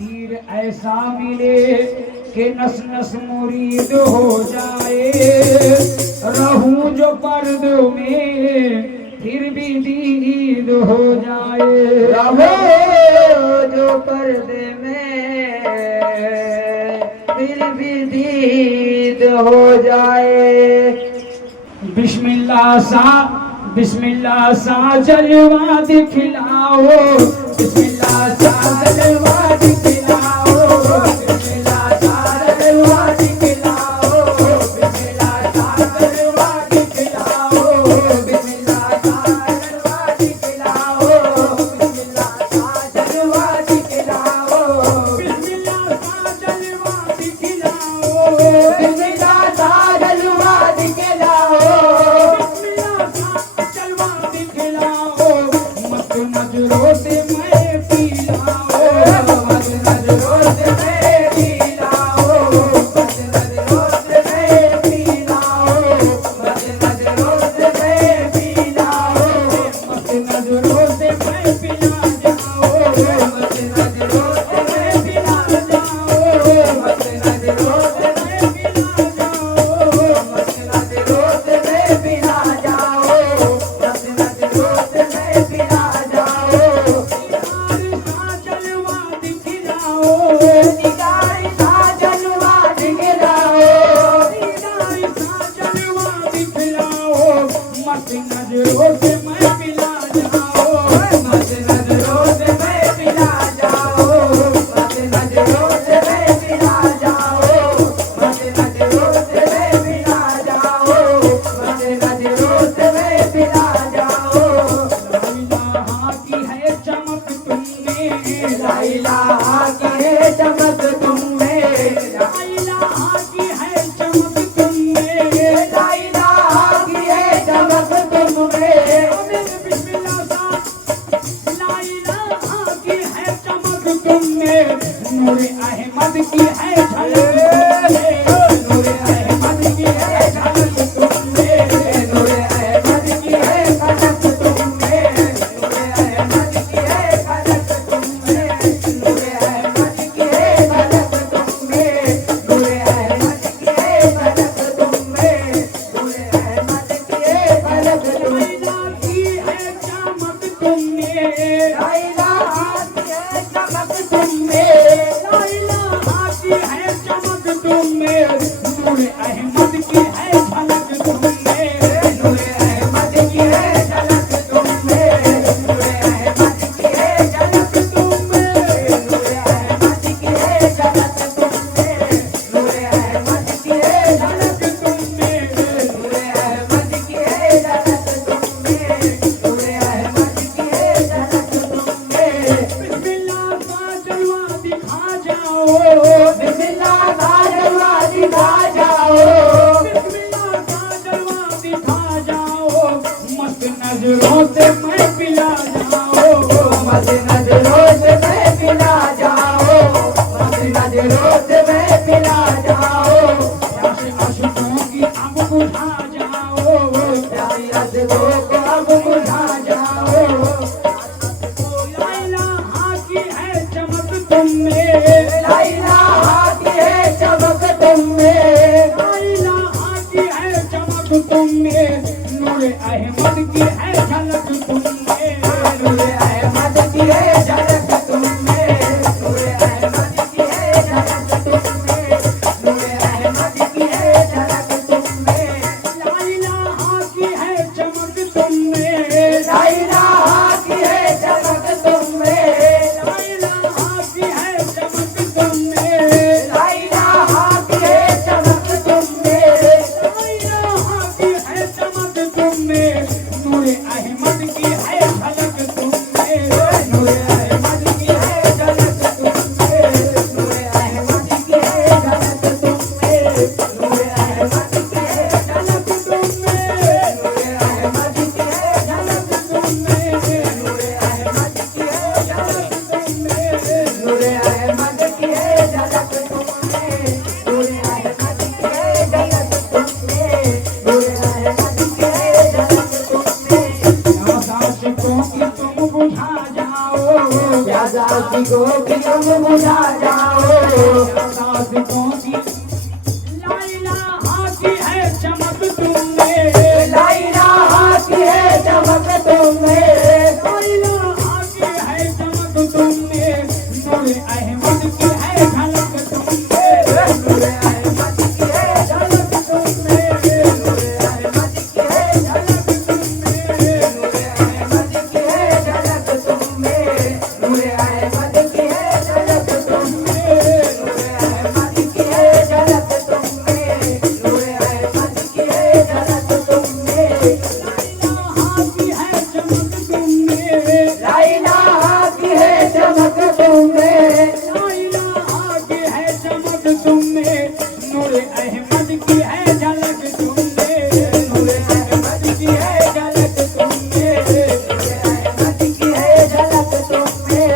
तीर ऐसा मिले कि नस नस मुरीद हो जाए, रहूं जो पर्दों में फिर भी दीद हो जाए, रहो जो पर्दे में फिर भी दीद हो जाए। बिस्मिल्लाह सा जलवा दिखलाओ, बिस्मिल्लाह सा जलवा दिखलाओ, बिस्मिल्लाह सा जलवा दिखलाओ, बिस्मिल्लाह सा जलवा दिखलाओ, बिस्मिल्लाह सा जलवा दिखलाओ, बिस्मिल्लाह सा जलवा दिखलाओ, बिस्मिल्लाह सा जलवा दिखलाओ, बिस्मिल्लाह सा जलवा दिखलाओ, मत नजरों से मैं पिलाओ, मत नजरों से मैं पिलाओ, मत नजरों से मैं पिलाओ, मत नजरों से मैं पिलाओ, मत नजरों से मैं पिला जाओ, मत नजरों से मैं पिला जाओ, मत नजरों से मैं पिला जाओ, मत नजरों से मैं पिला जाओ, मत नजरों से मैं पिला जाओ, निगार सा जलवा दिखलाओ, निगार सा जलवा दिखलाओ, मत नजरों से मैं पिला जाओ, मत नजरों से मैं पिला जाओ, मत नजरों से मैं पिला जाओ, मत नजरों से मैं पिला जाओ, मत नजरों से मैं पिला जाओ, ला इलाहा की है चमक तुम में, ला इलाहा की है चमक तुम में, ला इलाहा की है चमक तुम में, बिस्मिल्लाह सा ला इलाहा की है चमक तुम में, नूर अहमद की है झलक, नूर अहमद की है झलक तुम में, नूर अहमद की है झलक तुम में, नूर अहमद की है झलक तुम में, नूर अहमद की है झलक तुम में, नूर अहमद की है झलक तुम में, नूर अहमद की है झलक तुम में, ला इलाहा की है चमक तुम में, ला इलाहा की है चमक तुम में, नूर अहमद की है झलक तुम में, नूर अहमद की है झलक तुम में, नूर अहमद की है झलक तुम में, नूर अहमद की है झलक तुम में, नूर अहमद की है झलक तुम में, नूर अहमद की है झलक तुम में, नूर अहमद की है झलक तुम में, बिस्मिल्लाह सा जलवा दिखा जाओ, बिस्मिल्लाह सा जलवा दिखा जाओ, बिस्मिल्लाह सा जलवा दिखा जाओ, मस्त नजरों से मैं पिला जाओ, मस्त नजरों से मैं पिला जाओ, मस्त नजरों से मैं पिला जाओ, प्यासे आशिकों की अब बुझा जाओ, प्यासे आशिकों को अब बुझा जाओ, ला इलाहा की है चमक तुम में, ला इलाहा की है चमक तुम में, ला इलाहा की है चमक तुम में, नूर अहमद की है झलक तुम में, नूर अहमद की है झलक तुम में, नूर अहमद की है झलक तुम में, नूर अहमद की है झलक तुम में, ला इलाहा की है चमक तुम में, ला इलाहा की है चमक तुम में, ला इलाहा की है चमक तुम में, ला इलाहा की है चमक तुम में, ला इलाहा की है चमक तुम में, नूर अहमद की है झलक तुम में, नूर अहमद की है झलक तुम में, नूर अहमद की है झलक तुम में, नूर अहमद की है झलक तुम में, नूर अहमद की है झलक तुम में, नूर अहमद की है झलक तुम में, नूर अहमद की है झलक तुम में, नूर अहमद की है झलक तुम में, नूर अहमद की है झलक तुम में, आशिकों की तुम बुझा जाओ, आशिकों की तुम अब बुझा जाओ। साधकों की लाइला हाथी है चमक तुम्हें, लाइला हाथी है चमक तुम्हें, लाइला हाथी है चमक तुम्हें, नूर अहमद की है झलक तुम्हें, नूर अहमद की है झलक तुम्हें, नूर अहमद की है झलक तुम्हें, नूर अहमद की है झलक तुम्हें, नूर अहमद की है झलक तुम्हें, नूर अहमद की है झलक तुम्हें, लाइला हाथी है चमक तुम्हें, लाइला हाथी है चमक तुम्हें, लाइला हाथी है चमक तुम्हें, नूर अहमद की है झलक तुम्हें, नूर अहमद की है झलक तुम्हें, नूर अहमद की है झलक तुम्हें,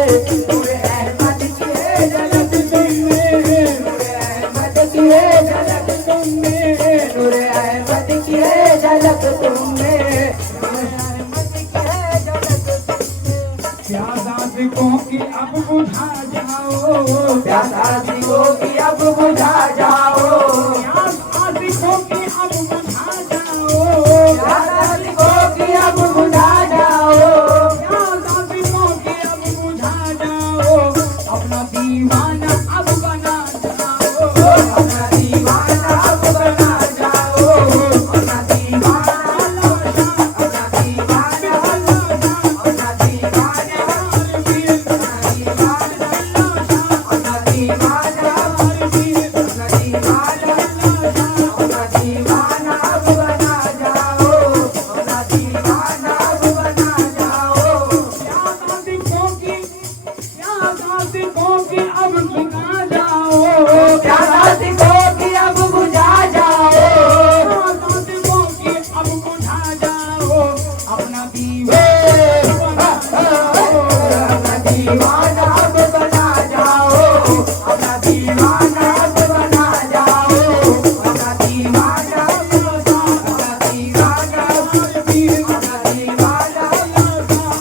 नूर अहमद की है झलक तुम्हें, नूर अहमद की है झलक तुम्हें, नूर अहमद की है झलक तुम्हें, नूर अहमद की है झलक तुम्हें। प्यासा सिखों की अब बुझा जाओ, प्यासा सिखों की अब बुझा जाओ, प्यासा सिखों की अब बुझा जाओ, प्यासा सिखों की अब बुझा जाओ, प्यासा सिखों की अब बुझा जाओ, अपना दीवाना अब बना जाओ, अपना दीवाना अब बना जाओ, अपना दीवाना, अपना दीवाना, अपना दीवाना, अपना दीवाना, अपना दीवाना, अपना दीवाना अब बना जाओ, अपना दीवाना अब बना जाओ। प्यासा सिखों की, प्यासा सिखों की अब झुका जाओ, प्यासा सिखों की अब बुझा जाओ, प्यासा सिखों की अब बुझा जाओ, अपना दीवाना अपना दीवाना अब बना जाओ, अपना दीवाना अब बना जाओ, अपना दीवाना, अपना दीवाना, अपना दीवाना,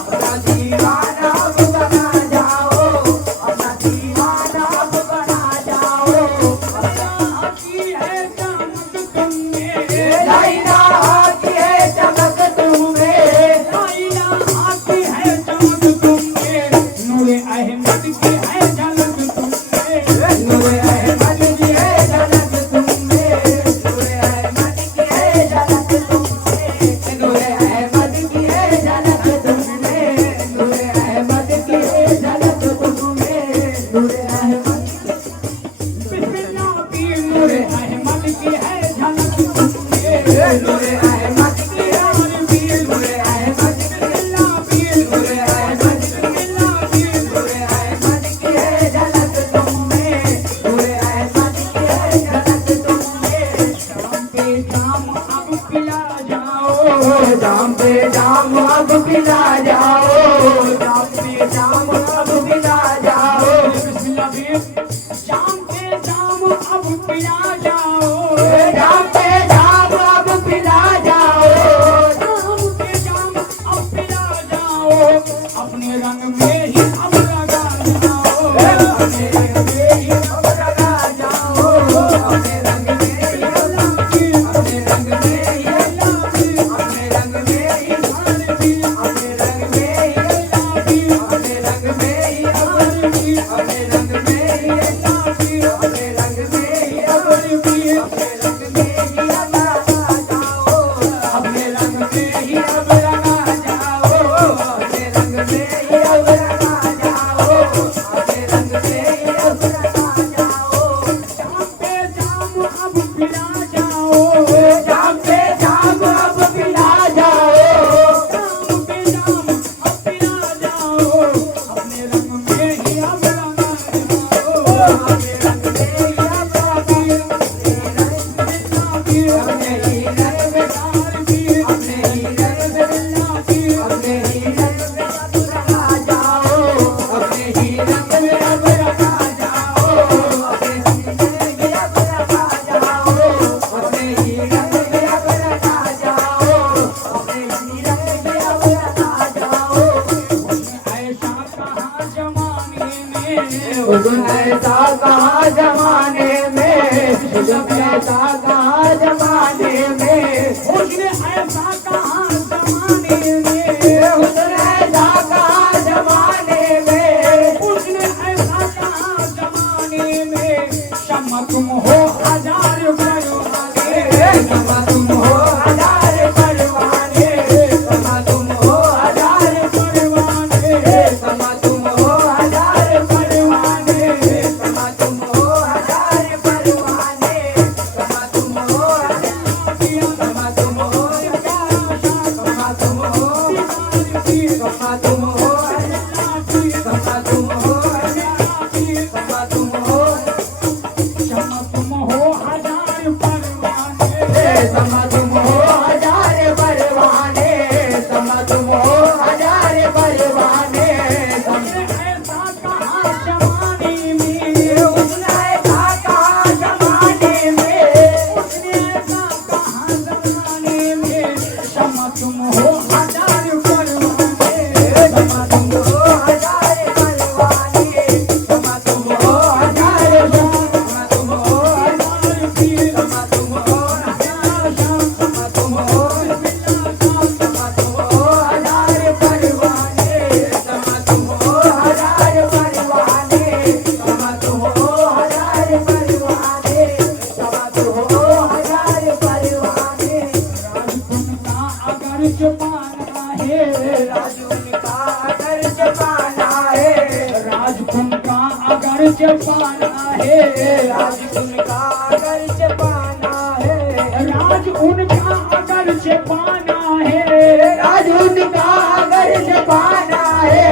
अपना दीवाना अब बना जाओ, अपना दीवाना अब बना जाओ। हाथी है चमक तुम्हें, लाइला हाथी है चमक तुम्हें, लाइला हाथी है चमक तुम्हें, नूर अहमद की है झलक तुम्हें, नूर अहमद की है झलक तुम्हें, नूर अहमद की है झलक तुम्हें, नूर अहमद की है झलक तुम्हें, नूर अहमद की है झलक तुम्हें, नूर अहमद बिस्मिल्लाह की नूर अहमद की है झलक तुम्हें, नूर अहमद की है, नूर अहमद बिस्मिल्लाह की नूर अहमद बिस्मिल्लाह की नूर अहमद की है झलक तुम्हें, नूर अहमद की है झलक तुम्हें। शाम पे शाम अब पिला जाओ, जाम पे जाम अब पिला जाओ, जाम पे जाम अब पिला जाओ, बिस्मिल्लाह की शाम पे शाम अब पिला जाओ, जाम पे जाम अब पिला जाओ, शाम पे शाम अब पिला जाओ, अपने रंग में ही अब लगा जाओ, अपने रंग में ही अब लगा जाओ, अपने रंग में ही अपने रंग में ही अपने रंग में ही अपने रंग में ही अपने रंग में ही अपने रंग में ही अपने रंग में ही अपने रंग में ही अब लगा जाओ, अपने रंग में ही अब लगा जाओ, अपने रंग में ही अब लगा जाओ, अपने रंग में ही अब ऐसा कहाँ जमाने में, हुस्न ऐसा कहाँ जमाने में, हुस्न ऐसा कहाँ जमाने में, हुस्न ऐसा कहाँ जमाने में, हुस्न ऐसा कहाँ जमाने में। शम्मा तुम हो हजार परवाने, समा तुम हो हजार परवाने, समा तुम हो हजार परवाने, समा तुम हो हजार परवाने, समा तुम हो हजार परवाने, समा तुम हो समा तुम हो समा तुम हो समा तुम हो समा तुम हो समा तुम हो शम्मा तुम हो हजार परवाने, समा तुम हो हजार परवाने, समा तुम हो हजार परवाने, ऐसा कहाँ जमाने में, हुस्न ऐसा कहाँ जमाने में, ऐसा कहाँ जमाने में। शम्मा तुम हो हजार परवाने, समा तुम हो हजार परवाने, समा तुम हो हजार समा तुम हो समा तुम हो समा तुम हो समा तुम हो हजार परवाने, समा तुम हो हजार परवाने, समा तुम हो हजार परवाने, समा तुम हो हजार परवाने। राजकुन का अगर छुपाना है, राजून का अगर जमाना है, राजकुन का अगर छुपाना है, राजून का अगर जमाना है, राज उनका अगर छुपाना है, राजून का अगर जमाना है,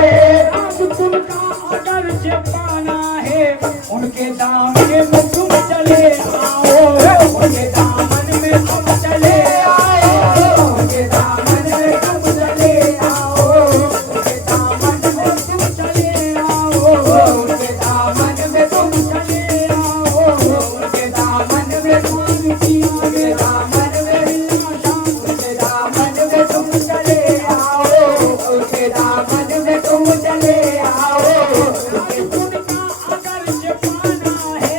राजकुन का अगर छुपाना है। उनके दामन में तुम चले आओ, उनके दामन में तुम चले आओ, उनके दामन में तुम चले आओ, उनके दामन में तुम चले आओ, उनके दामन में तुम चले आओ। उनके दामन में तुम उनके दामन में उनके दामन में तुम चले आओ, उनके दामन में तुम चले आओ। उनका अगर छुपाना है,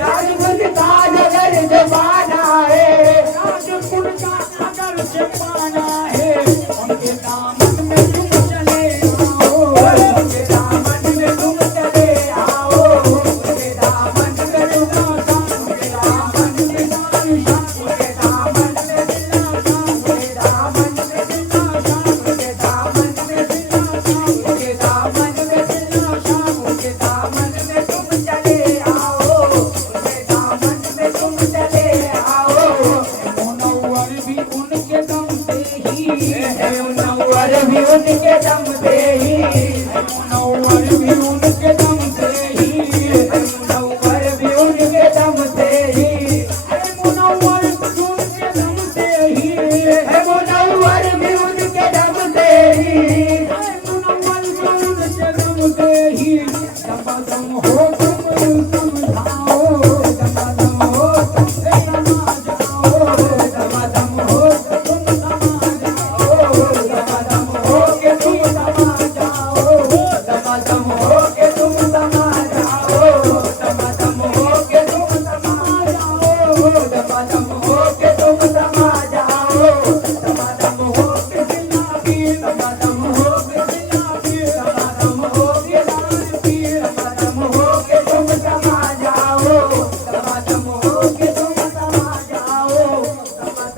राजपुत का नगर जमाना है, राजकुन का अगर छुपाना है। उनके दामन में तुम चले आओ, उनके दामन में तुम चले आओ, उनके दामन में तुम उनके दामन में उनके दामन में उनके दामन में उनके दामन में उनके दामन में उनके दामन में तुम चले आओ, उनके दामन में तुम चले आओ। मुनव्वर भी उनके दम से ही, मुनव्वर भी उनके दम से ही, मुनव्वर भी उनके दम से ही, मुनव्वर भी उनके दम से ही, मुनव्वर भी उनके दम से ही, मुनव्वर भी उनके दम से ही, मुनव्वर भी उनके दम से ही। दम हो तुम समझाओ, दम हो तुम समा जाओ, दम हो तुम समा जाओ, दम हो के तुम समा जाओ, दम हो के तुम समा जाओ, दम हो के तुम समा जाओ, दम हो के तुम समा जाओ, दम हो के गुलाबी दम हो के दम हो के दम हो के तुम समा जाओ, दम हो के तुम समा जाओ,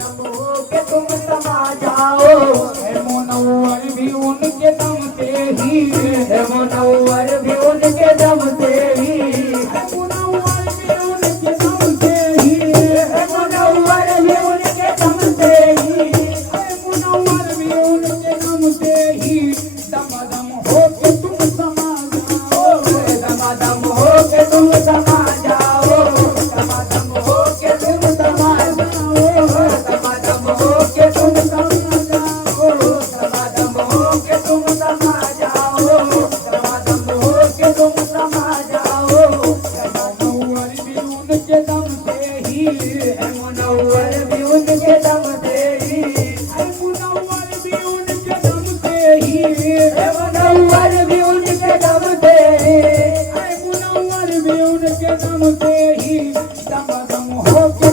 दम हो के तुम समा जाओ। मुनव्वर भी उनके दम से ही, मुनव्वर भी उनके दम से ही, मुनव्वर भी उनके दम से ही, मुनव्वर भी उनके दम से ही, मुनव्वर भी उनके दम से ही। दम हो के तुम समा जाओ, दम हो के तुम समा जाओ, दम हो के तुम समा जाओ, दम हो के तुम समा जाओ, दम हो के तुम समा जाओ, दम हो के तुम समा जाओ। मुनव्वर भी उनके दम से ही, मुनव्वर भी उनके दम से ही, मुनव्वर भी उनके दम से ही, मुनव्वर भी उनके दम से ही, मुनव्वर भी उनके नाम से ही दम दम हो के